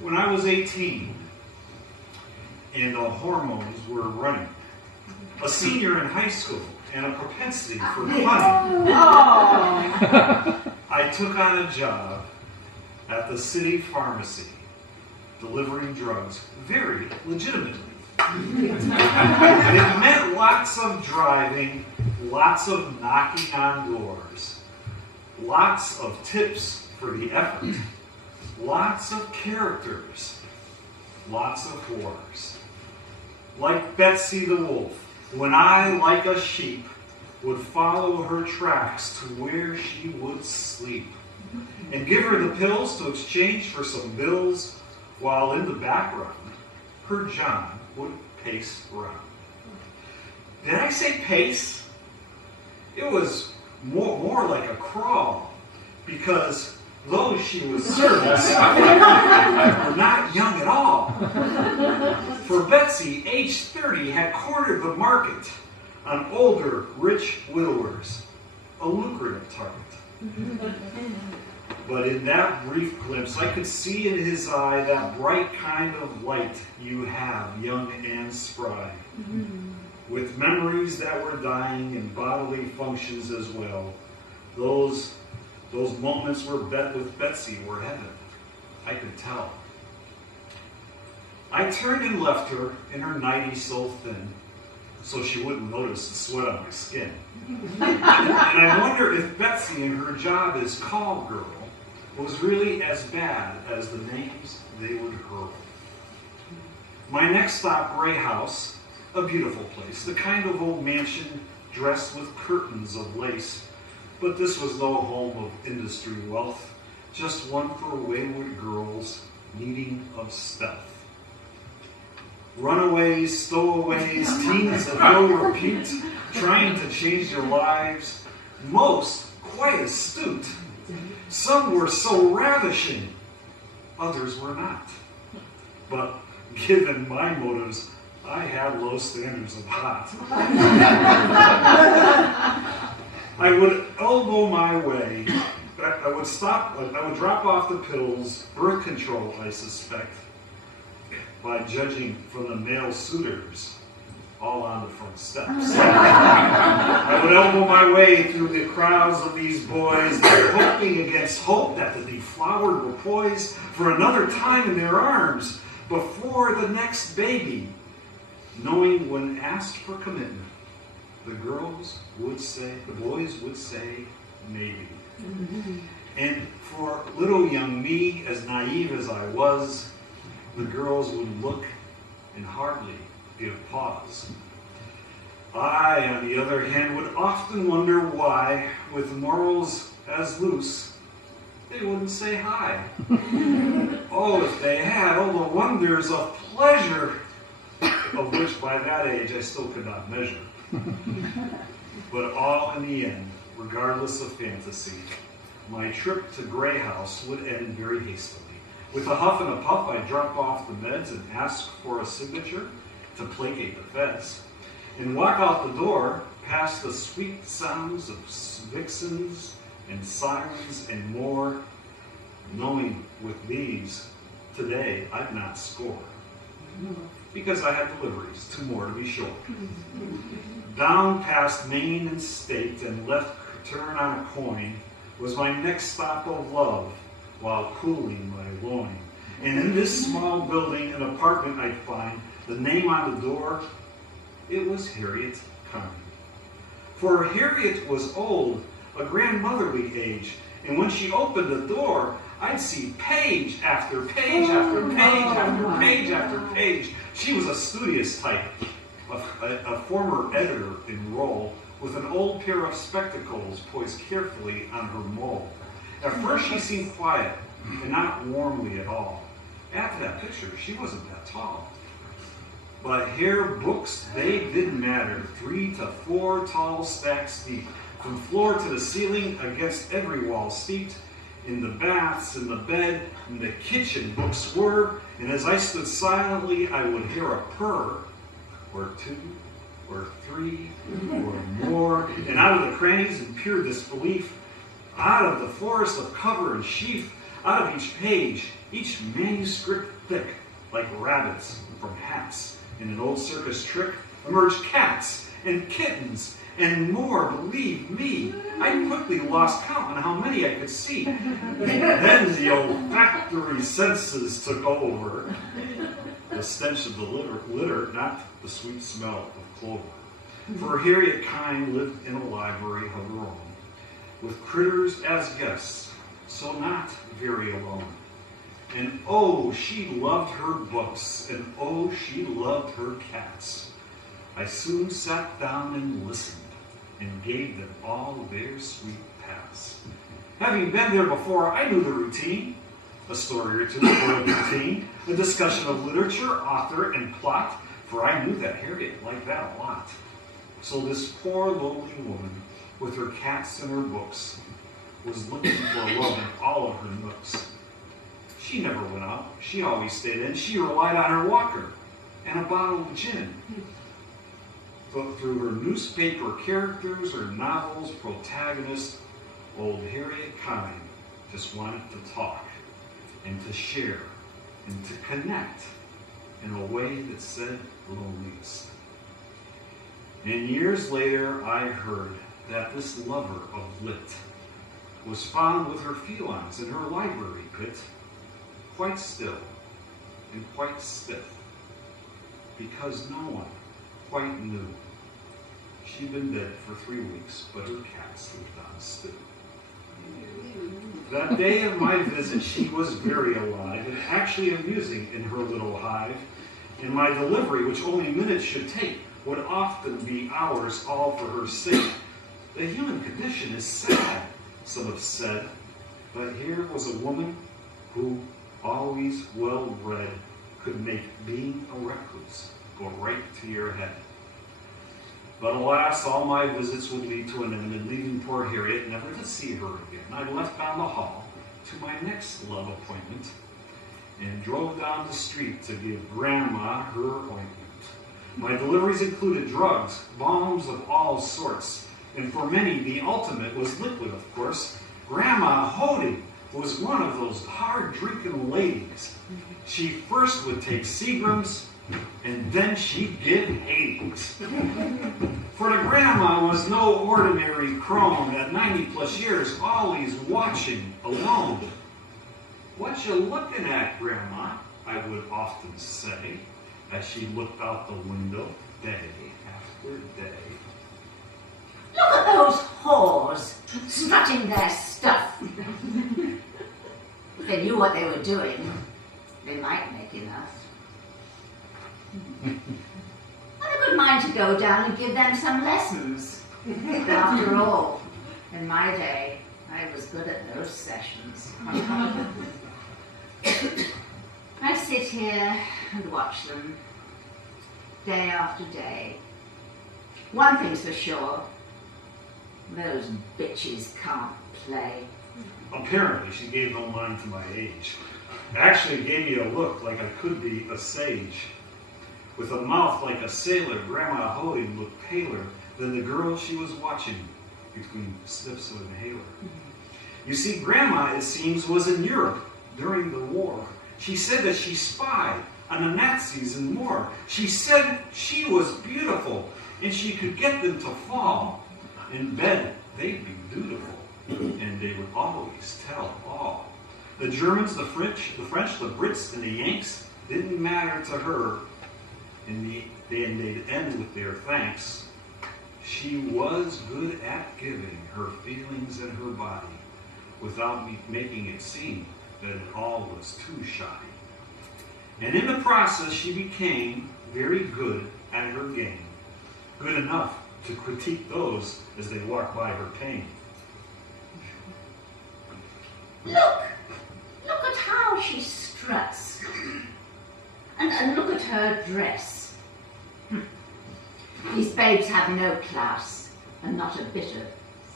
When I was 18 and the hormones were running, a senior in high school and a propensity for money, I took on a job at the city pharmacy, delivering drugs very legitimately. It meant lots of driving, lots of knocking on doors, lots of tips for the effort, lots of characters, lots of wars. Like Betsy the wolf, when I, like a sheep, would follow her tracks to where she would sleep, and give her the pills to exchange for some bills, while in the background, her John would pace around. Did I say pace? It was more like a crawl, because though she was service, were not young at all. For Betsy, age 30, had cornered the market on older, rich widowers, a lucrative target. But in that brief glimpse, I could see in his eye that bright kind of light you have, young and spry, with memories that were dying and bodily functions as well. Those moments with Betsy were heaven, I could tell. I turned and left her in her nightie so thin, so she wouldn't notice the sweat on my skin. And I wonder if Betsy in her job as call girl was really as bad as the names they would hurl. My next stop, Gray House, a beautiful place, the kind of old mansion dressed with curtains of lace. But this was no home of industry wealth, just one for wayward girls needing of stealth. Runaways, stowaways, teens of no repute, trying to change their lives, most quite astute. Some were so ravishing, others were not. But given my motives, I had low standards of hot. I would elbow my way. I would drop off the pills, birth control, I suspect, by judging from the male suitors all on the front steps. I would elbow my way through the crowds of these boys, hoping against hope that the deflowered were poised for another time in their arms before the next baby, knowing when asked for commitment, the boys would say, maybe. And for little young me, as naive as I was, the girls would look and hardly give pause. I, on the other hand, would often wonder why, with morals as loose, they wouldn't say hi. Oh, if they had, all the wonders of pleasure, of which by that age I still could not measure. But all in the end, regardless of fantasy, my trip to Gray House would end very hastily. With a huff and a puff, I'd drop off the meds and ask for a signature to placate the feds, and walk out the door past the sweet sounds of vixens and sirens and more, knowing with these, today I'd not score, because I had deliveries, 2 more to be short. Down past Maine and State and left turn on a coin was my next stop of love while cooling my loin. And in this small building, an apartment I'd find, the name on the door, it was Harriet Carney. For Harriet was old, a grandmotherly age, and when she opened the door, I'd see page after page after page after page after page. She was a studious type, a former editor in role, with an old pair of spectacles poised carefully on her mole. At first she seemed quiet and not warmly at all. After that picture, she wasn't that tall. But hair, books, they didn't matter. 3 to 4 tall stacks deep, from floor to the ceiling, against every wall steeped In the baths, in the bed, in the kitchen, books were, and as I stood silently, I would hear a purr, or two, or three, or more, and out of the crannies in pure disbelief, out of the forest of cover and sheath, out of each page, each manuscript thick, like rabbits from hats in an old circus trick, emerged cats and kittens and more, believe me. I quickly lost count on how many I could see. Then the olfactory senses took over. The stench of the litter, not the sweet smell of clover. For Harriet Kine lived in a library of her own, with critters as guests, so not very alone. And oh, she loved her books, and oh, she loved her cats. I soon sat down and listened, and gave them all their sweet pats. Having been there before, I knew the routine. A story or two for a routine, a discussion of literature, author, and plot, for I knew that Harriet liked that a lot. So this poor lonely woman, with her cats and her books, was looking for love in all of her nooks. She never went out. She always stayed in. She relied on her walker and a bottle of gin. But through her newspaper characters or novels protagonists, old Harriet Kine just wanted to talk and to share and to connect in a way that said loneliest. And years later, I heard that this lover of lit was found with her felines in her library pit, quite still and quite stiff, because no one quite knew. She'd been dead for 3 weeks, but her cats lived on stew. That day of my visit, she was very alive and actually amusing in her little hive. And my delivery, which only minutes should take, would often be hours, all for her sake. The human condition is sad, some have said, but here was a woman who, always well-read, could make being a recluse go right to your head. But alas, all my visits would lead to an end, and leaving poor Harriet never to see her again. I left down the hall to my next love appointment and drove down the street to give Grandma her ointment. My deliveries included drugs, balms of all sorts, and for many the ultimate was liquid, of course. Grandma Hody was one of those hard-drinking ladies. She first would take Seagrams, and then she'd give Hades. For the grandma was no ordinary crone at 90+ years, always watching alone. What you looking at, Grandma? I would often say, as she looked out the window day after day. Look at those whores strutting their stuff. If they knew what they were doing, they might make enough. I'd a good mind to go down and give them some lessons. After all, in my day, I was good at those sessions. I sit here and watch them, day after day. One thing's for sure, those bitches can't play. Apparently, she gave no mind to my age. Actually gave me a look like I could be a sage. With a mouth like a sailor, Grandma Hody looked paler than the girl she was watching between sniffs of inhaler. You see, Grandma, it seems, was in Europe during the war. She said that she spied on the Nazis and more. She said she was beautiful and she could get them to fall. In bed, they'd be dutiful, and they would always tell all. The Germans, the French, the Brits, and the Yanks didn't matter to her. And they'd end with their thanks. She was good at giving her feelings and her body without making it seem that it all was too shy. And in the process, she became very good at her game. Good enough to critique those as they walk by her pain. Look at how she struts. And look at her dress. These babes have no class and not a bit of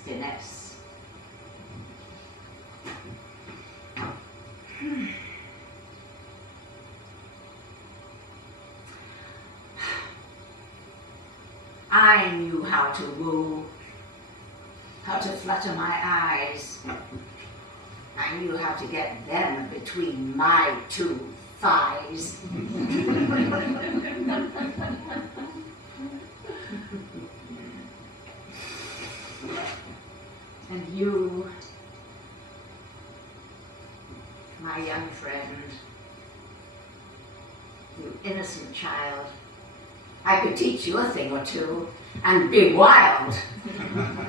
finesse. I knew how to woo, how to flutter my eyes. I knew how to get them between my two thighs. And you, my young friend, you innocent child, I could teach you a thing or two and be wild.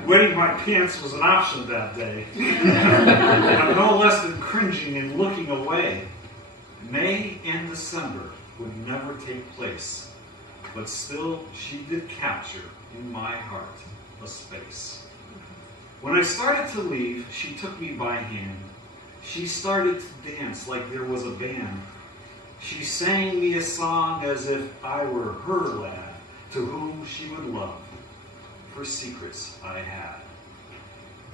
Wetting my pants was an option that day. I'm no less than cringing and looking away. May and December would never take place, but still she did capture in my heart a space. When I started to leave, she took me by hand. She started to dance like there was a band. She sang me a song as if I were her lad, to whom she would love, for secrets I had.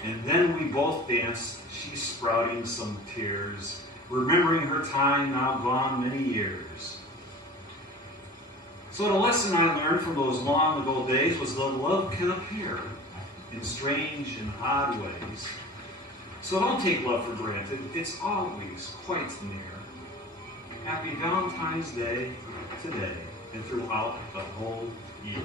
And then we both danced, she sprouting some tears, remembering her time now gone many years. So the lesson I learned from those long ago days was that love can appear in strange and odd ways. So don't take love for granted, it's always quite near. Happy Valentine's Day today and throughout the whole year.